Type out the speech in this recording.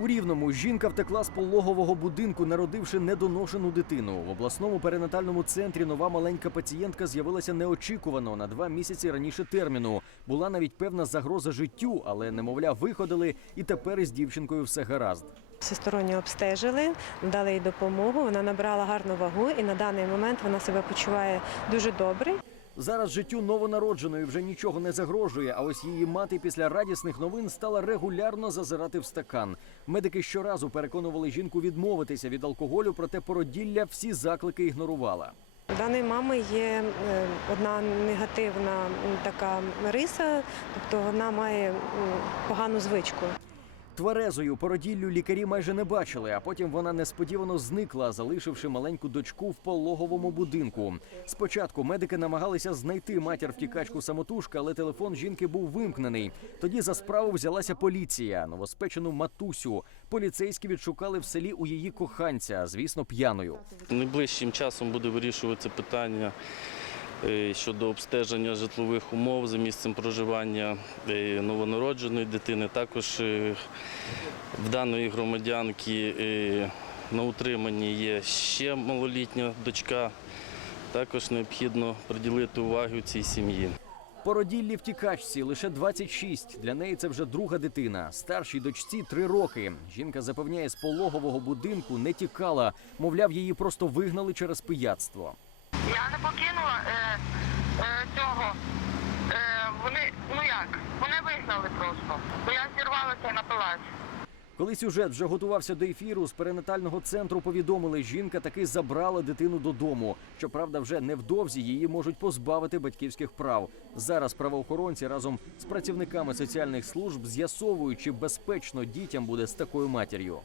У рівному жінка втекла з пологового будинку, народивши недоношену дитину. В обласному перинатальному центрі нова маленька пацієнтка з'явилася неочікувано на два місяці раніше терміну. Була навіть певна загроза життю, але немовля виходили, і тепер із дівчинкою все гаразд. Всесторонньо обстежили, дали їй допомогу. Вона набрала гарну вагу, і на даний момент вона себе почуває дуже добре. Зараз життю новонародженої вже нічого не загрожує. А ось її мати після радісних новин стала регулярно зазирати в стакан. Медики щоразу переконували жінку відмовитися від алкоголю, проте породілля всі заклики ігнорувала. У даної мами є е, одна негативна така риса, тобто вона має погану звичку. Тверезою породіллю лікарі майже не бачили, а потім вона несподівано зникла, залишивши маленьку дочку в пологовому будинку. Спочатку медики намагалися знайти матір втікачку самотужка, але телефон жінки був вимкнений. Тоді за справу взялася поліція. Новоспечену матусю. Поліцейські відшукали в селі у її коханця, звісно, п'яною. Найближчим часом буде вирішуватися питання щодо обстеження житлових умов за місцем проживання е, новонародженої дитини. Також е, в даної громадянки е, на утриманні є ще малолітня дочка. Також необхідно приділити увагу цій сім'ї. Породіллі втікачці лише 26. Для неї це вже друга дитина. Старшій дочці три роки. Жінка запевняє, з пологового будинку не тікала. Мовляв, її просто вигнали через пияцтво. Я не покинула е, е, цього. Е, вони, ну як, вони вигнали просто. Бо я зірвалася і напилась. Коли сюжет вже готувався до ефіру, з перинатального центру повідомили, жінка таки забрала дитину додому. Щоправда, вже невдовзі її можуть позбавити батьківських прав. Зараз правоохоронці разом з працівниками соціальних служб з'ясовують, чи безпечно дітям буде з такою матір'ю.